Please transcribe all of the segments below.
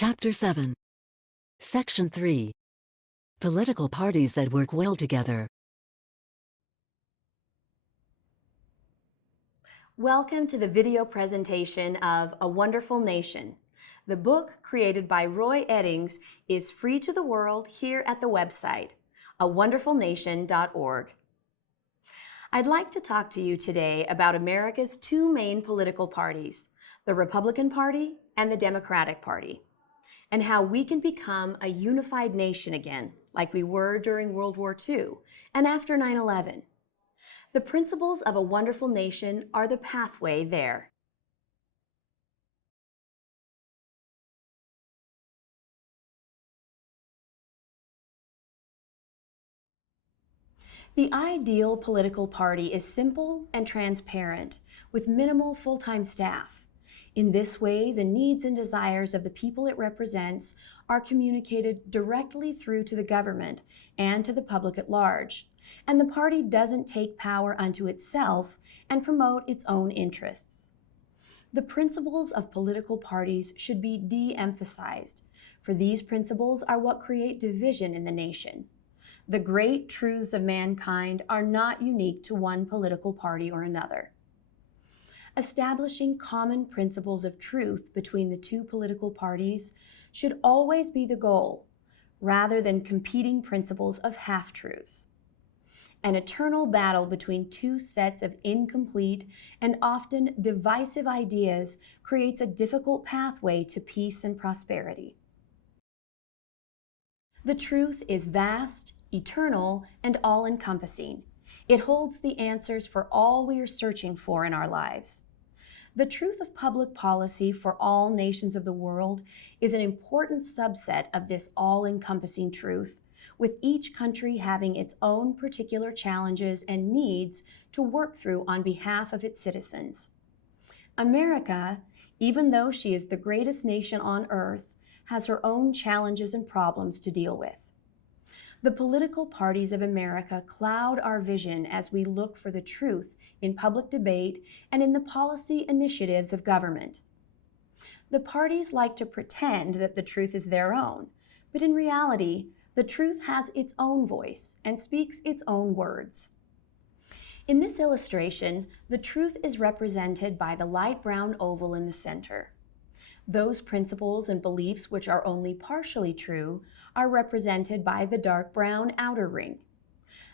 Chapter 7. Section 3. Political parties that work well together. Welcome to the video presentation of A Wonderful Nation. The book, created by Roy Eddings, is free to the world here at the website, awonderfulnation.org. I'd like to talk to you today about America's two main political parties, the Republican Party and the Democratic Party, and how we can become a unified nation again, like we were during World War II and after 9/11. The principles of a wonderful nation are the pathway there. The ideal political party is simple and transparent, with minimal full-time staff. In this way, the needs and desires of the people it represents are communicated directly through to the government and to the public at large, and the party doesn't take power unto itself and promote its own interests. The principles of political parties should be de-emphasized, for these principles are what create division in the nation. The great truths of mankind are not unique to one political party or another. Establishing common principles of truth between the two political parties should always be the goal, rather than competing principles of half-truths. An eternal battle between two sets of incomplete and often divisive ideas creates a difficult pathway to peace and prosperity. The truth is vast, eternal, and all-encompassing. It holds the answers for all we are searching for in our lives. The truth of public policy for all nations of the world is an important subset of this all-encompassing truth, with each country having its own particular challenges and needs to work through on behalf of its citizens. America, even though she is the greatest nation on earth, has her own challenges and problems to deal with. The political parties of America cloud our vision as we look for the truth in public debate and in the policy initiatives of government. The parties like to pretend that the truth is their own, but in reality, the truth has its own voice and speaks its own words. In this illustration, the truth is represented by the light brown oval in the center. Those principles and beliefs which are only partially true are represented by the dark brown outer ring.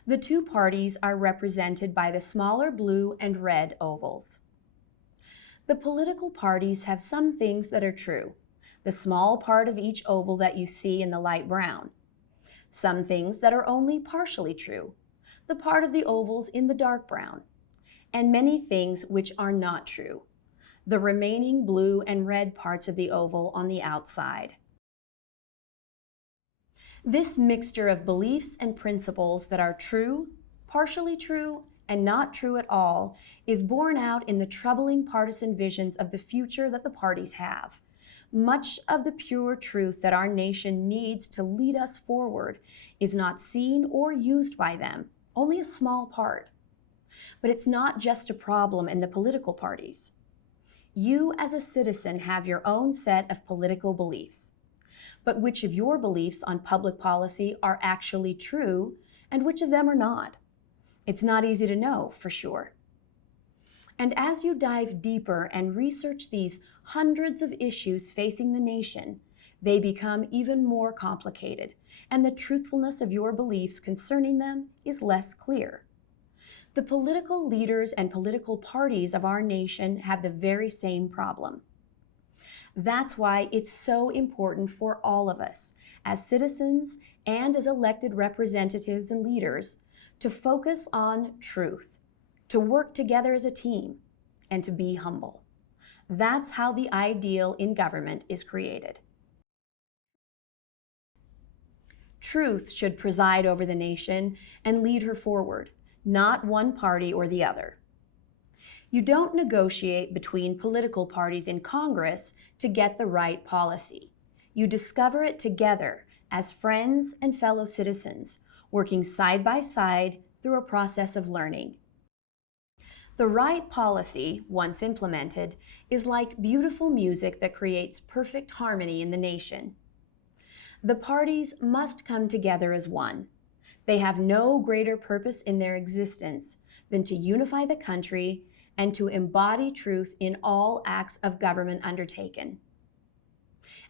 The two parties are represented by the smaller blue and red ovals. The political parties have some things that are true, the small part of each oval that you see in the light brown. Some things that are only partially true, the part of the ovals in the dark brown, and many things which are not true, the remaining blue and red parts of the oval on the outside. This mixture of beliefs and principles that are true, partially true, and not true at all is borne out in the troubling partisan visions of the future that the parties have. Much of the pure truth that our nation needs to lead us forward is not seen or used by them, only a small part. But it's not just a problem in the political parties. You as a citizen have your own set of political beliefs. But which of your beliefs on public policy are actually true and which of them are not? It's not easy to know for sure. And as you dive deeper and research these hundreds of issues facing the nation, they become even more complicated, and the truthfulness of your beliefs concerning them is less clear. The political leaders and political parties of our nation have the very same problem. That's why it's so important for all of us, as citizens and as elected representatives and leaders, to focus on truth, to work together as a team, and to be humble. That's how the ideal in government is created. Truth should preside over the nation and lead her forward, not one party or the other. You don't negotiate between political parties in Congress to get the right policy. You discover it together as friends and fellow citizens, working side by side through a process of learning. The right policy, once implemented, is like beautiful music that creates perfect harmony in the nation. The parties must come together as one. They have no greater purpose in their existence than to unify the country and to embody truth in all acts of government undertaken.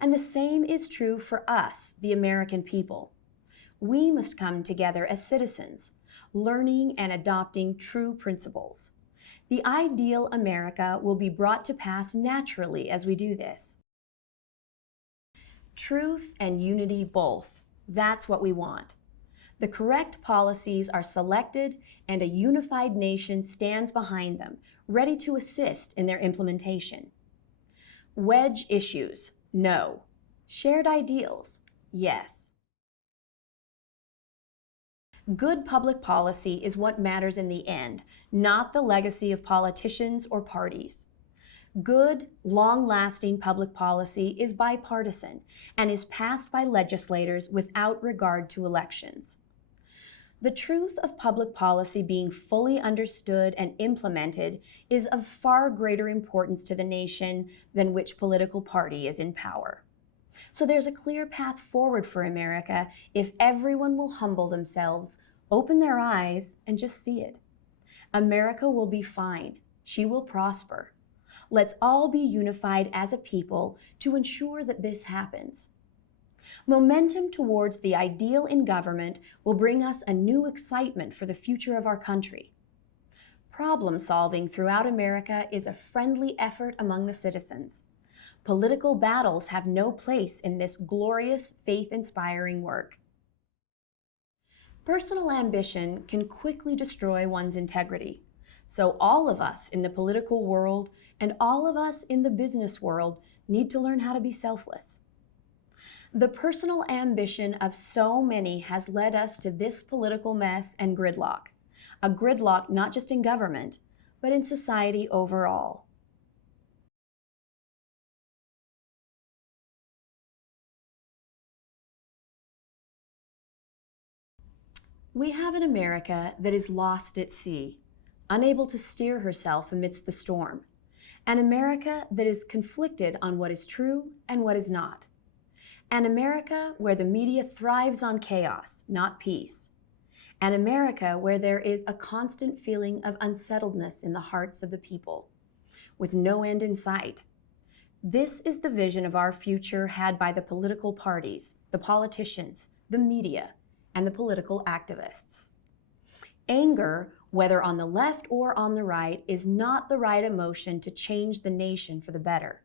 And the same is true for us, the American people. We must come together as citizens, learning and adopting true principles. The ideal America will be brought to pass naturally as we do this. Truth and unity both. That's what we want. The correct policies are selected and a unified nation stands behind them, ready to assist in their implementation. Wedge issues, no. Shared ideals, yes. Good public policy is what matters in the end, not the legacy of politicians or parties. Good, long-lasting public policy is bipartisan and is passed by legislators without regard to elections. The truth of public policy being fully understood and implemented is of far greater importance to the nation than which political party is in power. So there's a clear path forward for America if everyone will humble themselves, open their eyes, and just see it. America will be fine. She will prosper. Let's all be unified as a people to ensure that this happens. Momentum towards the ideal in government will bring us a new excitement for the future of our country. Problem solving throughout America is a friendly effort among the citizens. Political battles have no place in this glorious, faith-inspiring work. Personal ambition can quickly destroy one's integrity. So all of us in the political world and all of us in the business world need to learn how to be selfless. The personal ambition of so many has led us to this political mess and gridlock. A gridlock not just in government, but in society overall. We have an America that is lost at sea, unable to steer herself amidst the storm. An America that is conflicted on what is true and what is not. An America where the media thrives on chaos, not peace. An America where there is a constant feeling of unsettledness in the hearts of the people, with no end in sight. This is the vision of our future had by the political parties, the politicians, the media, and the political activists. Anger, whether on the left or on the right, is not the right emotion to change the nation for the better.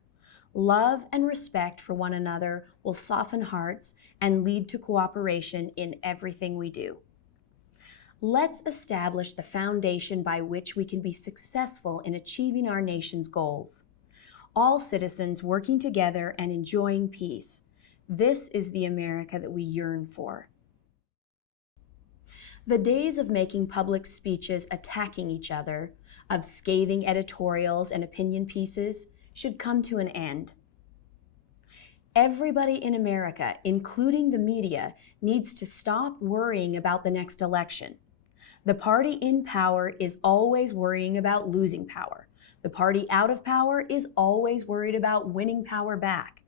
Love and respect for one another will soften hearts and lead to cooperation in everything we do. Let's establish the foundation by which we can be successful in achieving our nation's goals. All citizens working together and enjoying peace. This is the America that we yearn for. The days of making public speeches attacking each other, of scathing editorials and opinion pieces, should come to an end. Everybody in America, including the media, needs to stop worrying about the next election. The party in power is always worrying about losing power. The party out of power is always worried about winning power back.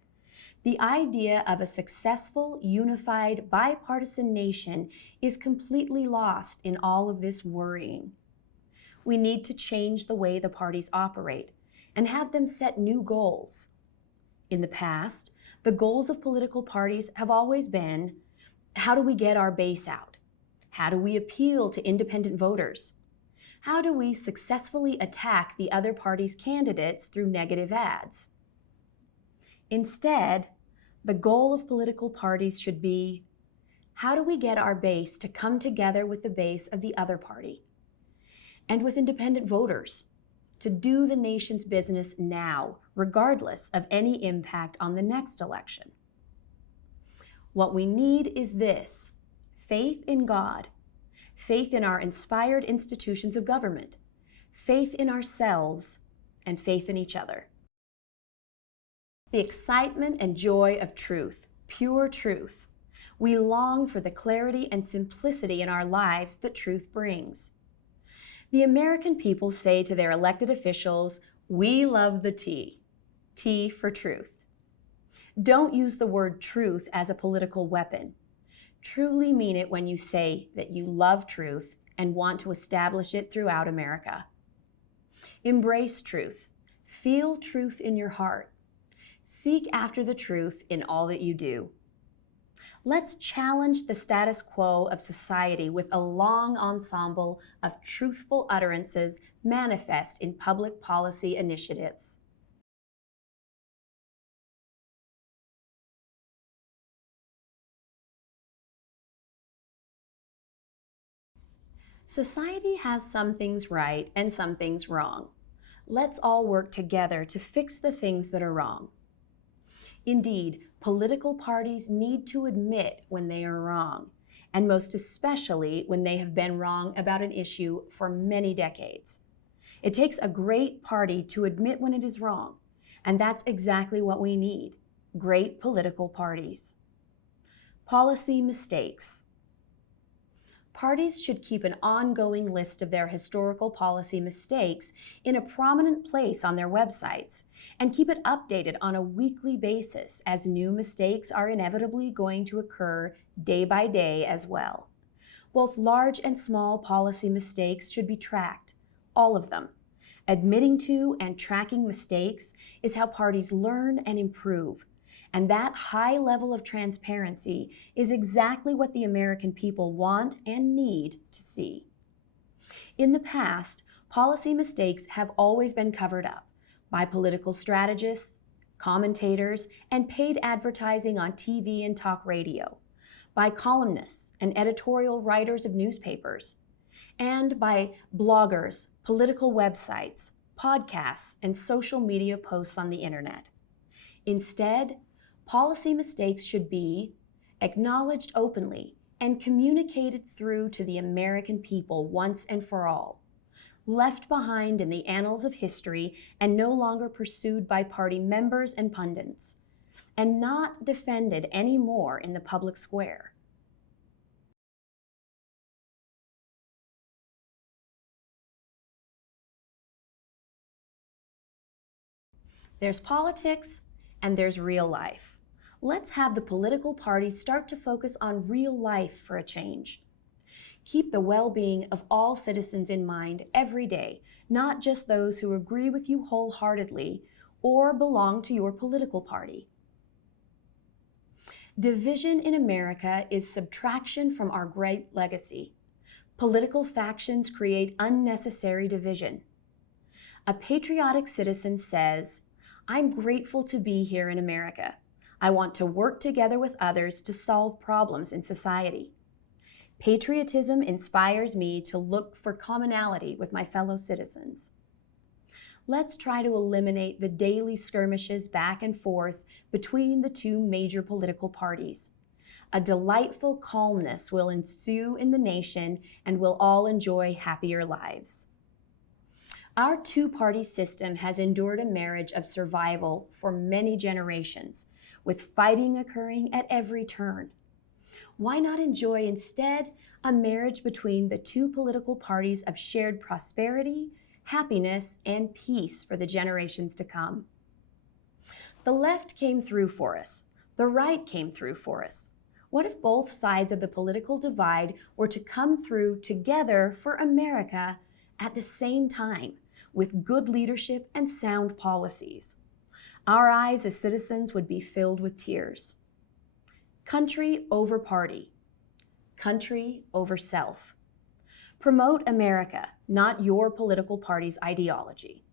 The idea of a successful, unified, bipartisan nation is completely lost in all of this worrying. We need to change the way the parties operate and have them set new goals. In the past, the goals of political parties have always been, how do we get our base out? How do we appeal to independent voters? How do we successfully attack the other party's candidates through negative ads? Instead, the goal of political parties should be, how do we get our base to come together with the base of the other party? And with independent voters, to do the nation's business now, regardless of any impact on the next election. What we need is this: faith in God, faith in our inspired institutions of government, faith in ourselves, and faith in each other. The excitement and joy of truth, pure truth. We long for the clarity and simplicity in our lives that truth brings. The American people say to their elected officials, "We love the T." T for truth. Don't use the word truth as a political weapon. Truly mean it when you say that you love truth and want to establish it throughout America. Embrace truth. Feel truth in your heart. Seek after the truth in all that you do. Let's challenge the status quo of society with a long ensemble of truthful utterances manifest in public policy initiatives. Society has some things right and some things wrong. Let's all work together to fix the things that are wrong. Indeed, political parties need to admit when they are wrong, and most especially when they have been wrong about an issue for many decades. It takes a great party to admit when it is wrong, and that's exactly what we need: great political parties. Policy mistakes. Parties should keep an ongoing list of their historical policy mistakes in a prominent place on their websites and keep it updated on a weekly basis, as new mistakes are inevitably going to occur day by day as well. Both large and small policy mistakes should be tracked, all of them. Admitting to and tracking mistakes is how parties learn and improve. And that high level of transparency is exactly what the American people want and need to see. In the past, policy mistakes have always been covered up by political strategists, commentators, and paid advertising on TV and talk radio, by columnists and editorial writers of newspapers, and by bloggers, political websites, podcasts, and social media posts on the internet. Instead, policy mistakes should be acknowledged openly and communicated through to the American people once and for all, left behind in the annals of history and no longer pursued by party members and pundits, and not defended anymore in the public square. There's politics and there's real life. Let's have the political parties start to focus on real life for a change. Keep the well-being of all citizens in mind every day, not just those who agree with you wholeheartedly or belong to your political party. Division in America is subtraction from our great legacy. Political factions create unnecessary division. A patriotic citizen says, "I'm grateful to be here in America. I want to work together with others to solve problems in society. Patriotism inspires me to look for commonality with my fellow citizens." Let's try to eliminate the daily skirmishes back and forth between the two major political parties. A delightful calmness will ensue in the nation, and we'll all enjoy happier lives. Our two-party system has endured a marriage of survival for many generations, with fighting occurring at every turn. Why not enjoy instead a marriage between the two political parties of shared prosperity, happiness, and peace for the generations to come? The left came through for us. The right came through for us. What if both sides of the political divide were to come through together for America at the same time, with good leadership and sound policies? Our eyes as citizens would be filled with tears. Country over party. Country over self. Promote America, not your political party's ideology.